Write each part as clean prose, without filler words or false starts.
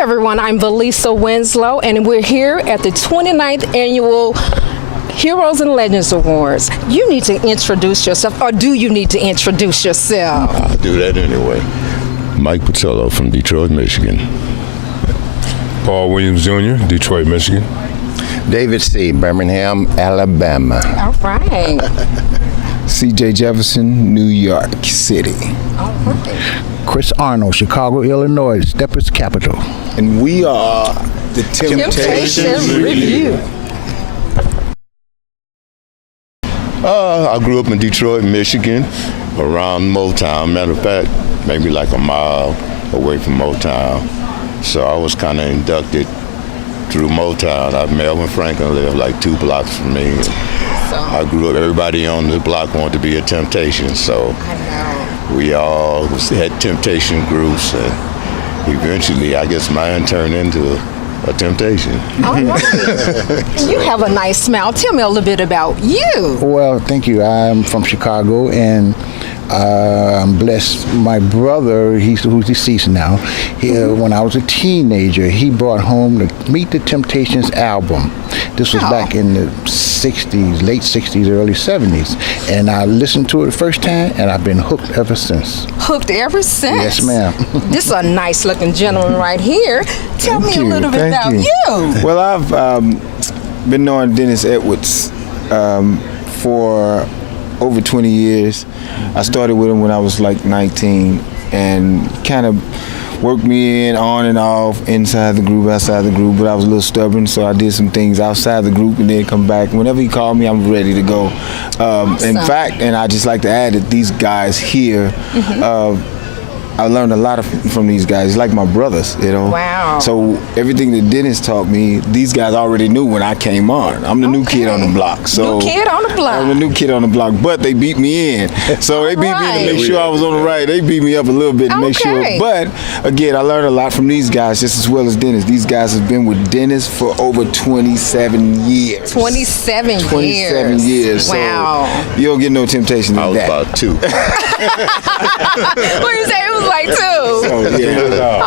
everyone. I'm Valissa Winslow, and we're here at the 29th Annual Heroes and Legends Awards. You need to introduce yourself, or do you need to introduce yourself? I'll do that anyway. Mike Patillo from Detroit, Michigan. Paul Williams Jr., Detroit, Michigan. David C., Birmingham, Alabama. All right. C.J. Jefferson, New York City. All right. Chris Arnold, Chicago, Illinois, Steppers Capital. And we are the Temptations Revue. I grew up in Detroit, Michigan, around Motown. Matter of fact, maybe like a mile away from Motown. So I was kind of inducted through Motown. Melvin Franklin lived like 2 blocks from me. I grew up, everybody on the block wanted to be a Temptation, so we all had Temptation groups, and eventually I guess mine turned into a Temptation. All right. You have a nice smile. Tell me a little bit about you. Well, thank you. I'm from Chicago, and I'm blessed. My brother, who's deceased now, when I was a teenager, he brought home the Meet the Temptations album. This was back in the 60s, late 60s, early 70s. And I listened to it the first time, and I've been hooked ever since. Hooked ever since? Yes, ma'am. This is a nice looking gentleman right here. Tell me a little bit about you. Well, I've been knowing Dennis Edwards for over 20 years. I started with him when I was like 19 and kind of worked me in on and off, inside the group, outside the group, but I was a little stubborn, so I did some things outside the group and then come back. Whenever he called me, I'm ready to go. Awesome. In fact, and I just like to add that these guys here, I learned a lot from these guys. It's like my brothers, you know. Wow. So everything that Dennis taught me, these guys already knew when I came on. I'm the new kid on the block. So new kid on the block. I'm the new kid on the block, but they beat me in. So they beat me to make sure I was on the right. They beat me up a little bit to make sure. But again, I learned a lot from these guys just as well as Dennis. These guys have been with Dennis for over 27 years. 27 years. Wow. So you don't get no temptation in that. I was about 2. What you say? It was like 2. So, yeah.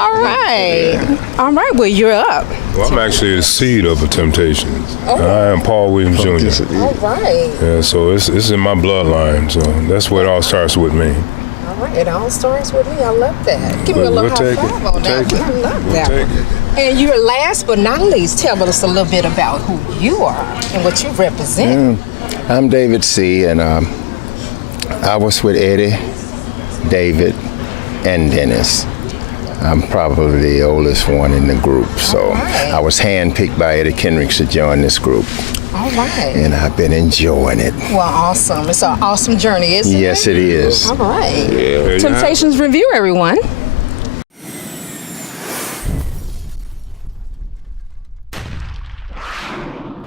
All right. Well, you're up. Well, I'm actually the seed of the Temptations. I am Paul Williams Jr. All right. Yeah, so it's in my bloodline, so that's where it all starts with me. All right. It all starts with me. I love that. Give me a little high five on that. I love that. And you're last but not least, tell us a little bit about who you are and what you represent. I'm David C., and I was with Eddie, David, and Dennis. I'm probably the oldest one in the group, so I was handpicked by Eddie Kendricks to join this group. All right. And I've been enjoying it. Well, awesome. It's an awesome journey, isn't it? Yes, it is. All right. Yeah. Temptations Revue, everyone.